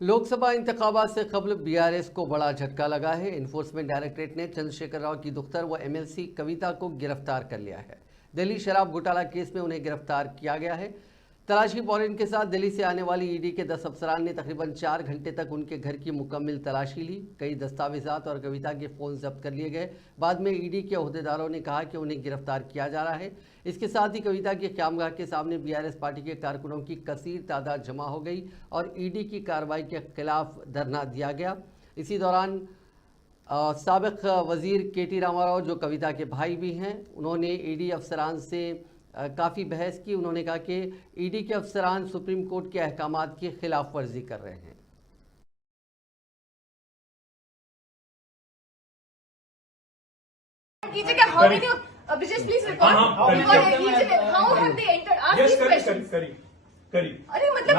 लोकसभा इंतखाबात से कबल बीआरएस को बड़ा झटका लगा है। इन्फोर्समेंट डायरेक्टरेट ने चंद्रशेखर राव की दुख्तर व एमएलसी कविता को गिरफ्तार कर लिया है। दिल्ली शराब घोटाला केस में उन्हें गिरफ्तार किया गया है। तलाशी वारंट के साथ दिल्ली से आने वाली ईडी के 10 अफसरान ने तकरीबन 4 घंटे तक उनके घर की मुकम्मल तलाशी ली। कई दस्तावेजात और कविता के फ़ोन जब्त कर लिए गए। बाद में ईडी के अहदेदारों ने कहा कि उन्हें गिरफ्तार किया जा रहा है। इसके साथ ही कविता की क़यामगाह के सामने बीआरएस पार्टी के कारकुनों की कसीर तादाद जमा हो गई और ईडी की कार्रवाई के खिलाफ धरना दिया गया। इसी दौरान साबिक वज़ीर केटी रामाराव, जो कविता के भाई भी हैं, उन्होंने ईडी अफसरान से काफ़ी बहस की। उन्होंने कहा कि ईडी के अफसरान सुप्रीम कोर्ट के अहकामात की खिलाफ वर्जी कर रहे हैं। अरे मतलब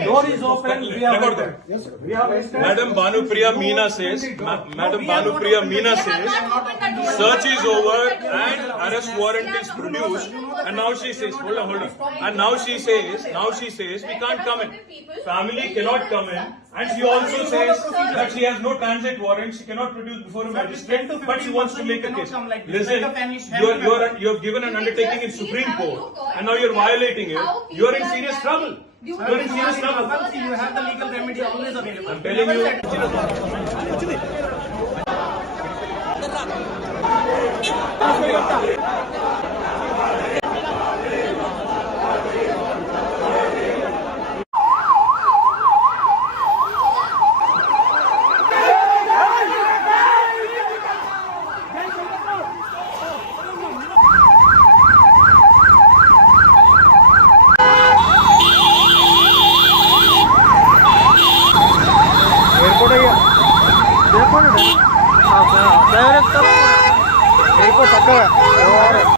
door is open. We have Madam Bhanupriya Meena says, search is over and arrest warrant is produced, and now she says, hold on, and now she says we can't come in. Family cannot come in, and she also says that she has no transit warrant, she cannot produce before a magistrate, but she wants to make a case. Listen, you have given an undertaking in Supreme Court, and now you're violating it. You are in serious trouble. You are in serious trouble. You have the legal remedy always available. I'm telling you. देखो ना direct airport तक